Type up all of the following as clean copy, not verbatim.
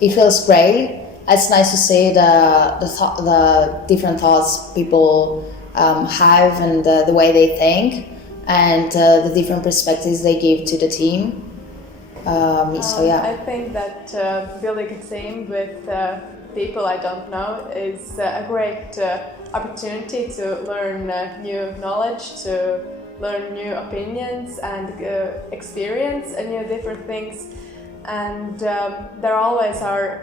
it feels great. It's nice to see the different thoughts people have and the way they think and the different perspectives they give to the team. So yeah. I think that building a team with people I don't know is a great opportunity to learn new knowledge, to learn new opinions and experience new different things. And there always are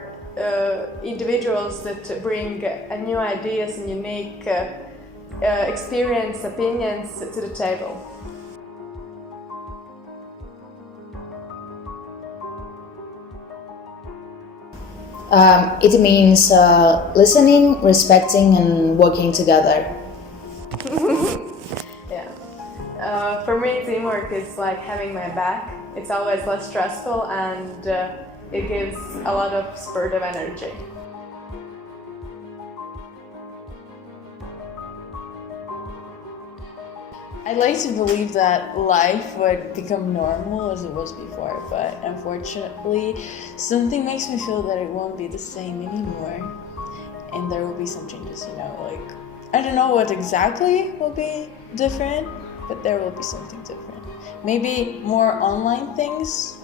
individuals that bring new ideas and unique experience, opinions to the table. It means listening, respecting, and working together. Yeah. For me, teamwork is like having my back. It's always less stressful and it gives a lot of spurt of energy. I'd like to believe that life would become normal as it was before, but unfortunately, something makes me feel that it won't be the same anymore. And there will be some changes, like, I don't know what exactly will be different, but there will be something different. Maybe more online things,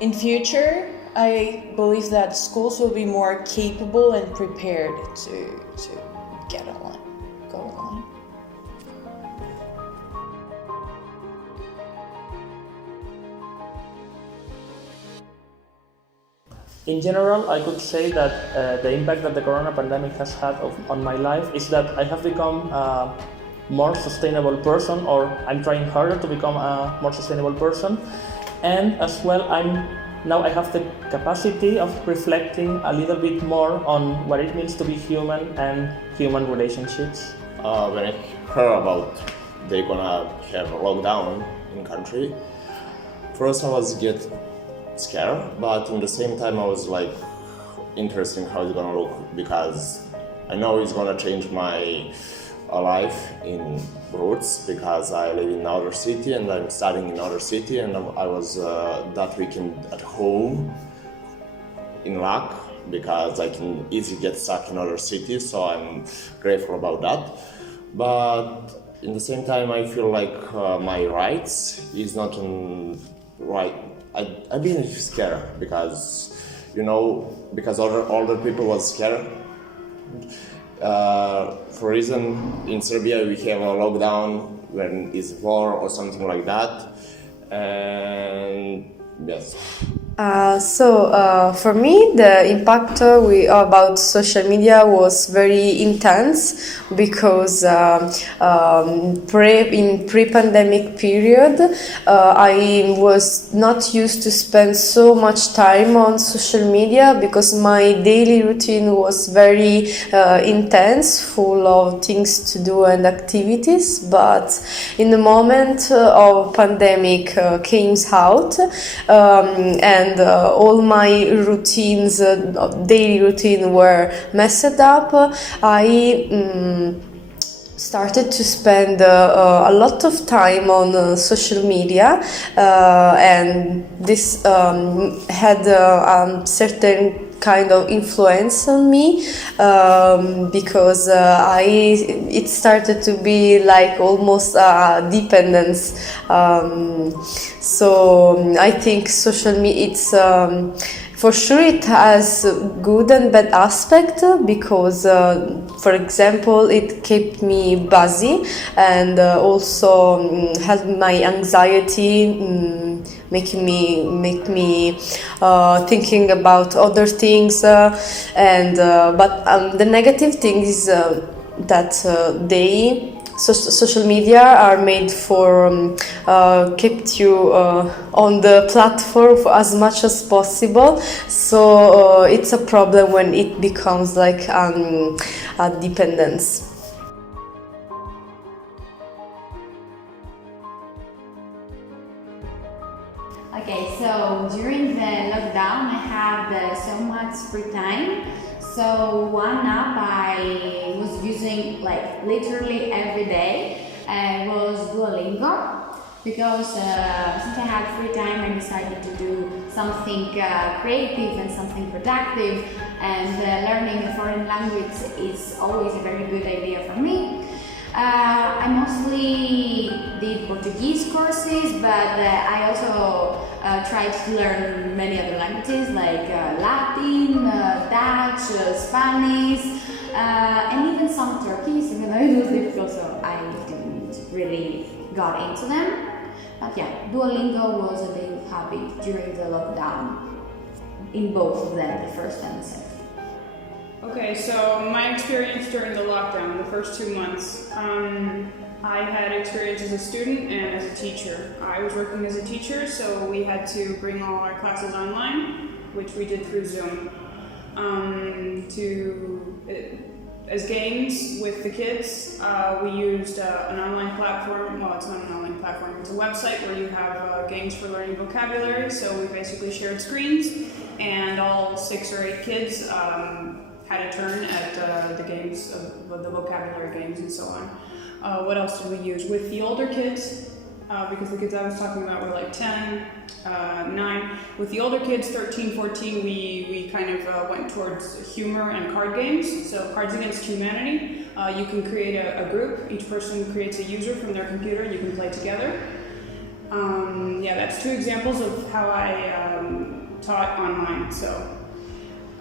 in future, I believe that schools will be more capable and prepared to get online. Go online. In general, I could say that the impact that the corona pandemic has had on my life is that I have become a more sustainable person, or I'm trying harder to become a more sustainable person. And as well, I have the capacity of reflecting a little bit more on what it means to be human and human relationships. When I heard about they're gonna have a lockdown in country, first I was get scared, but in the same time I was like interested in how it's gonna look, because I know it's gonna change my life in roots, because I live in another city and I'm studying in another city, and I was that weekend at home in luck, because I can easily get stuck in other cities, so I'm grateful about that. But in the same time, I feel like my rights is not right. I've been scared because, because older people was scared. For reason in Serbia we have a lockdown when it's war or something like that, and yes. For me, the impact about social media was very intense, because in pre-pandemic period, I was not used to spend so much time on social media, because my daily routine was very intense, full of things to do and activities. But in the moment of pandemic came out, and all my routines, daily routine, were messed up. I started to spend a lot of time on social media, and this had a certain kind of influence on me, because it started to be like almost a dependence. So I think social media, it's for sure it has good and bad aspect, because for example it kept me busy, and also helped my anxiety, make me thinking about other things, but the negative thing is that social media are made for keep you on the platform for as much as possible. So it's a problem when it becomes like a dependence. Okay, so during the lockdown I had so much free time. So one app I was using like literally every day was Duolingo. because since I had free time, I decided to do something creative and something productive, and learning a foreign language is always a very good idea for me. I mostly did Portuguese courses, but I also tried to learn many other languages like Latin, Dutch, Spanish, and even some Turkish, even though it was difficult, so I didn't really got into them. But yeah, Duolingo was a big hobby during the lockdown, in both of them, the first and the second. Okay, so my experience during the lockdown, the first 2 months, I had experience as a student and as a teacher. I was working as a teacher, so we had to bring all our classes online, which we did through Zoom. As games with the kids, we used an online platform. Well, it's not an online platform, it's a website where you have games for learning vocabulary. So we basically shared screens, and all 6 or 8 kids had a turn at the games, of the vocabulary games and so on. What else did we use? With the older kids, because the kids I was talking about were like 10, 9. With the older kids, 13, 14, we kind of went towards humor and card games. So Cards Against Humanity, you can create a group. Each person creates a user from their computer, and you can play together. Yeah, that's 2 examples of how I taught online, so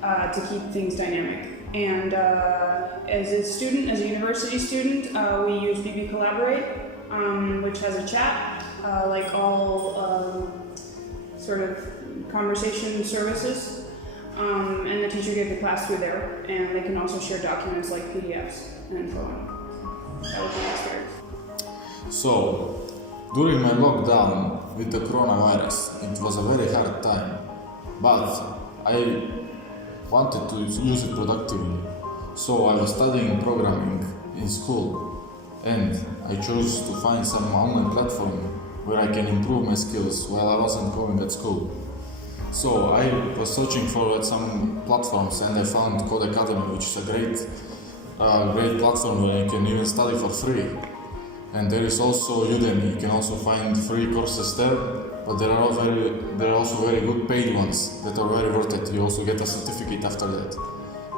to keep things dynamic. And as a university student, we use BB Collaborate, which has a chat, like all sort of conversation services, and the teacher gave the class through there, and they can also share documents like PDFs and so on. That was my experience. So, during my lockdown with the coronavirus, it was a very hard time, but I wanted to use it productively. So I was studying programming in school, and I chose to find some online platform where I can improve my skills while I wasn't going at school. So I was searching for some platforms, and I found Code Academy, which is a great platform where you can even study for free. And there is also Udemy. You can also find free courses there, but there are also very good paid ones that are very worth it. You also get a certificate after that.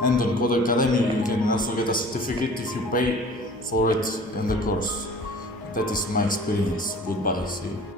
And on Code Academy, you can also get a certificate if you pay for it in the course. That is my experience. Goodbye. See you.